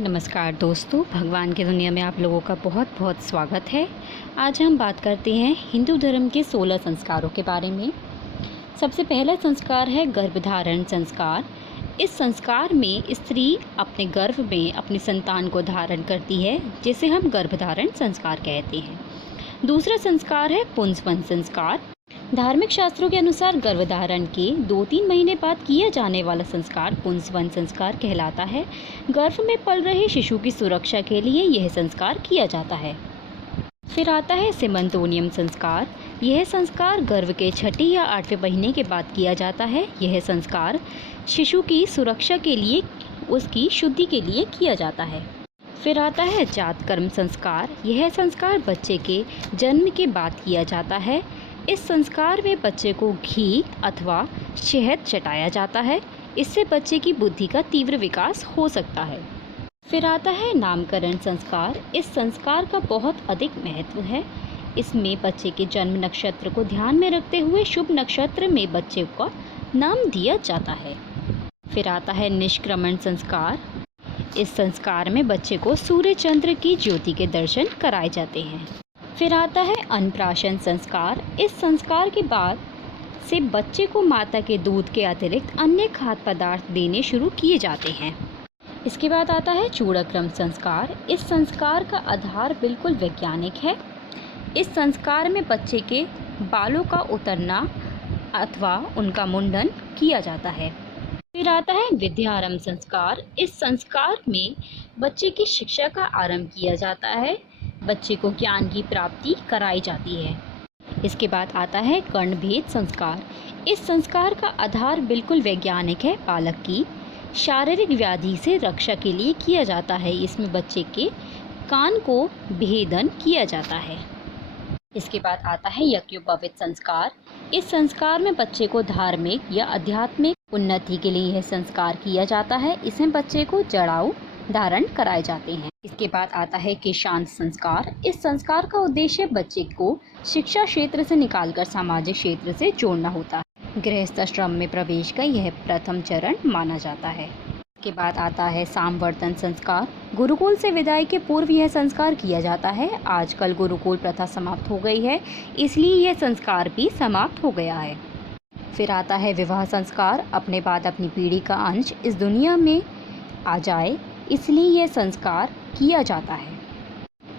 नमस्कार दोस्तों, भगवान की दुनिया में आप लोगों का बहुत बहुत स्वागत है। आज हम बात करते हैं हिंदू धर्म के 16 संस्कारों के बारे में। सबसे पहला संस्कार है गर्भधारण संस्कार। इस संस्कार में स्त्री अपने गर्भ में अपनी संतान को धारण करती है, जिसे हम गर्भधारण संस्कार कहते हैं। दूसरा संस्कार है पुंसवन संस्कार। धार्मिक शास्त्रों के अनुसार गर्भधारण के 2-3 महीने बाद किया जाने वाला संस्कार पुंसवन संस्कार कहलाता है। गर्भ में पल रहे शिशु की सुरक्षा के लिए यह संस्कार किया जाता है। फिर आता है सीमंतोनियम संस्कार। यह संस्कार गर्भ के 6 या 8वें महीने के बाद किया जाता है। यह संस्कार शिशु की सुरक्षा के लिए, उसकी शुद्धि के लिए किया जाता है। फिर आता है जातकर्म संस्कार। यह संस्कार बच्चे के जन्म के बाद किया जाता है। इस संस्कार में बच्चे को घी अथवा शहद चटाया जाता है। इससे बच्चे की बुद्धि का तीव्र विकास हो सकता है। फिर आता है नामकरण संस्कार। इस संस्कार का बहुत अधिक महत्व है। इसमें बच्चे के जन्म नक्षत्र को ध्यान में रखते हुए शुभ नक्षत्र में बच्चे का नाम दिया जाता है। फिर आता है निष्क्रमण संस्कार। इस संस्कार में बच्चे को सूर्य चंद्र की ज्योति के दर्शन कराए जाते हैं। फिर आता है अन्नप्राशन संस्कार। इस संस्कार के बाद से बच्चे को माता के दूध के अतिरिक्त अन्य खाद्य पदार्थ देने शुरू किए जाते हैं। इसके बाद आता है चूड़ाक्रम संस्कार। इस संस्कार का आधार बिल्कुल वैज्ञानिक है। इस संस्कार में बच्चे के बालों का उतरना अथवा उनका मुंडन किया जाता है। फिर आता है विद्यारंभ संस्कार। इस संस्कार में बच्चे की शिक्षा का आरंभ किया जाता है। बच्चे को ज्ञान की प्राप्ति कराई जाती है। इसके बाद आता है कर्णभेद संस्कार। इस संस्कार का आधार बिल्कुल वैज्ञानिक है। बालक की शारीरिक व्याधि से रक्षा के लिए किया जाता है। इसमें बच्चे के कान को भेदन किया जाता है। इसके बाद आता है यज्ञोपवीत संस्कार। इस संस्कार में बच्चे को धार्मिक या आध्यात्मिक उन्नति के लिए यह संस्कार किया जाता है। इसमें बच्चे को जड़ाऊ धारण कराए जाते हैं। इसके बाद आता है केशांत संस्कार। इस संस्कार का उद्देश्य बच्चे को शिक्षा क्षेत्र से निकालकर सामाजिक क्षेत्र से जोड़ना होता है। गृहस्थाश्रम में प्रवेश का यह प्रथम चरण माना जाता है। इसके बाद आता है सामवर्तन संस्कार। गुरुकुल से विदाई के पूर्व यह संस्कार किया जाता है। आजकल गुरुकुल प्रथा समाप्त हो गई है, इसलिए यह संस्कार भी समाप्त हो गया है। फिर आता है विवाह संस्कार। अपने बाद अपनी पीढ़ी का अंश इस दुनिया में आ जाए, इसलिए यह संस्कार किया जाता है।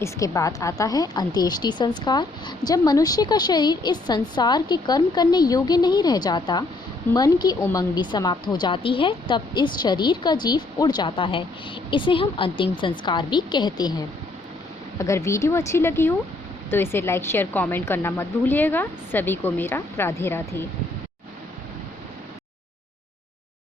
इसके बाद आता है अंत्येष्टि संस्कार। जब मनुष्य का शरीर इस संसार के कर्म करने योग्य नहीं रह जाता, मन की उमंग भी समाप्त हो जाती है, तब इस शरीर का जीव उड़ जाता है। इसे हम अंतिम संस्कार भी कहते हैं। अगर वीडियो अच्छी लगी हो तो इसे लाइक शेयर कमेंट करना मत भूलिएगा। सभी को मेरा राधे राधे।